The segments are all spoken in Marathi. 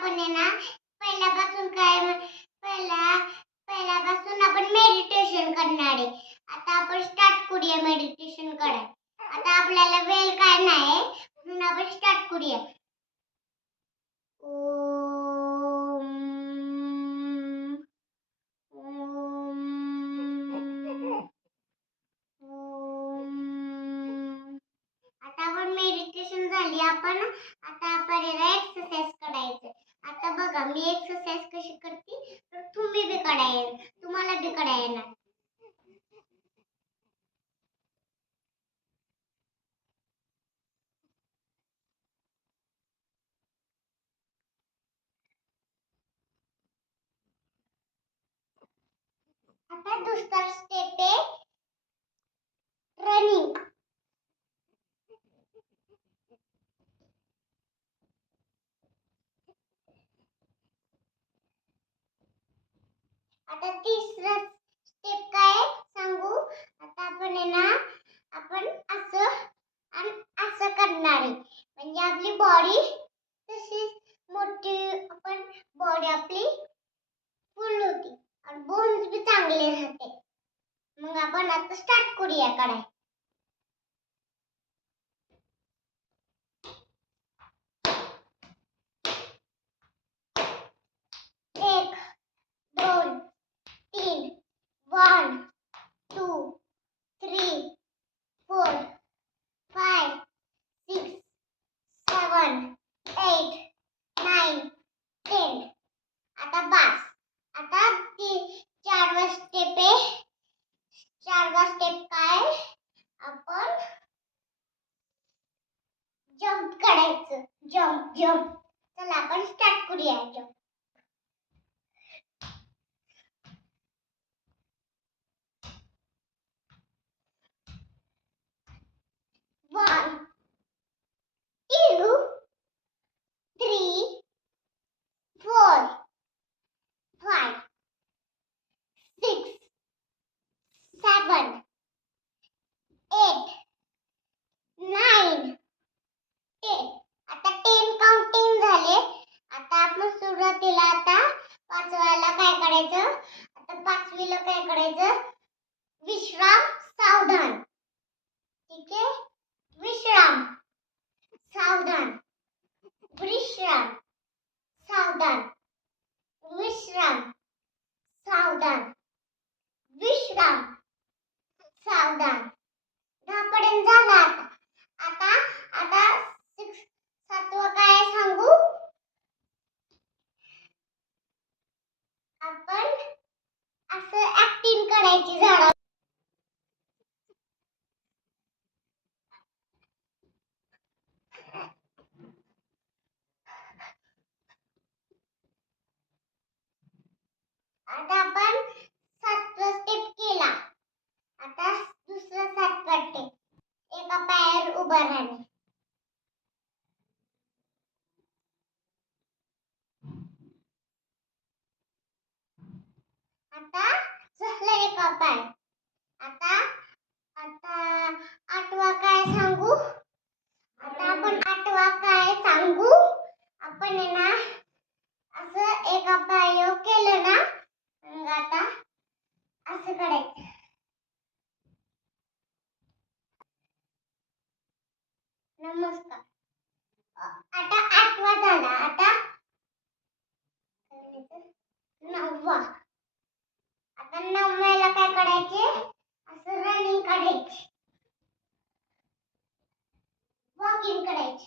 आपण आहे ना पहिल्यापासून पहिल्यापासून आपण मेडिटेशन करणार आहे. आता आपण स्टार्ट करूया मेडिटेशन करायला. आता आपल्याला वेळ काय नाही म्हणून आपण स्टार्ट करूया. आता आपण मेडिटेशन झाली. आता आपल्याला एक्सरसाइज करायचं. आता बघा मी एक्सरसाइज कशी करते तर तुम्ही बी करायला, तुम्हाला बी करायला. आता दुसरा स्टेप आहे रनिंग. आता तिसरा स्टेप काय सांगू. आता आपण आहे ना आपण असं आणि असं करणार आहे. म्हणजे आपली बॉडी तशी मोठी, आपण बॉडी आपली फुल होती आणि बोन्स बी चांगले राहते. मग आपण आता स्टार्ट करूया करायला. 1 2 3 1 2 3 4 5 6 7 8 9 10. आता बस. आता चारवा स्टेप आहे. चारवा स्टेप काय आपण जंप करायचं. Jump jump. चला आपण स्टार्ट करूया जंप. 1 2 3 4 5 6 7 8 9 10. आता 10 काउंटिंग झाले. आता आपण सुरुवातीला आता पाचव्याला काय करायचं. आता पाचवीला काय करायचं. विश्राम सावधान. ठीक आहे. विश्राम सावधान. विश्राम सावधान. विश्राम सावधान. विश्राम सावधान. 10 पर्यंत झाला. आता आता आता 7वा काय सांगू. आपण असं ऍक्टिंग करायची झाडा. आता आपण 7वा स्टेप केला. आता दुसरा 7 करते. एका पायावर उभा राहणे. आता झालं एका पाय. आता आता 8वा काय सांगू. आता आपण 8वा काय सांगू. आपण आहे ना असं एका पायावर केलं ना मग आता असं करायचं. नमस्कार. आता 8वा झाला. आता 9वा. आता 9व्याला काय करायचे. असं रनिंग करायची. वॉकिंग करायची.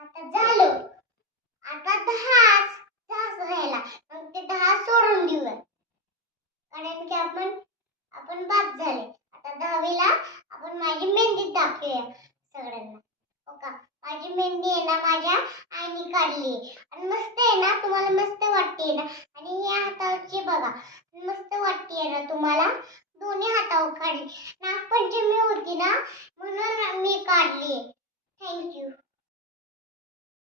आता झालं. आता 10 राहिला. मग ते 10 सोडून देऊया. कारण की आपण बाद झाले. आता 10वीला आपण माझी मेहंदी दाखवूया सगळ्यांना. हो का. माझी मेहंदी आहे ना माझ्या आईने काढली आणि मस्त आहे ना. तुम्हाला मस्त वाटते ना. आणि या हातावरची बघा मस्त वाटते ना तुम्हाला. दोन्ही हातावर काढली. नागपंचमी होती ना म्हणून मी काढली. थँक्यू.